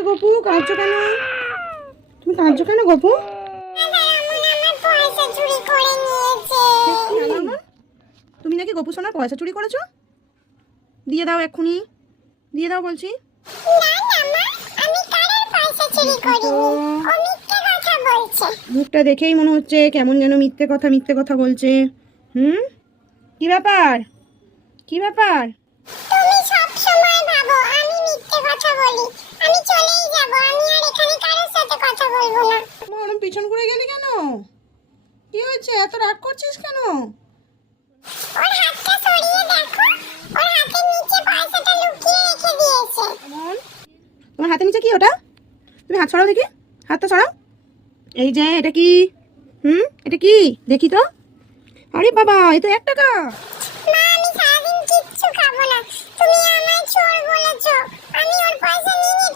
আমাকে গপু, কাঁদছো কেন? তুমি কাঁদছো কেন গপু? তুমি নাকি গপু সোনার পয়সা চুরি করেছো? দিয়ে দাও এক্ষুনি, দিয়ে দাও বলছি। মুখটা দেখেই মনে হচ্ছে কেমন যেন মিথ্যে কথা বলছে। কি ব্যাপার, কি ব্যাপার? তুমি সব সময় ভাবো আমি মিথ্যে কথা বলি। আমি চলেই যাব, আমি আর এখানে কারোর সাথে কথা বলবো না। ওরম পিছন ঘুরে গেলি কেন? কি হয়েছে, এত রাগ করছিস কেন? ওর হাতটা সরিয়ে দেখো, ওর হাতের নিচে পয়সাটা লুকিয়ে রেখে দিয়েছে। তোমার হাতের নিচে কি ওটা? তুমি হাত সরাও দেখি, হাতটা সরাও। এই যে এটা কি? এটা কি দেখি তো। আরে বাবা, এ তো 1 টাকা। মা, আমি সারাদিন কিচ্ছু খাবো না, তুমি আমায় চোর বলেছো। আমি ওর পয়সা নিয়ে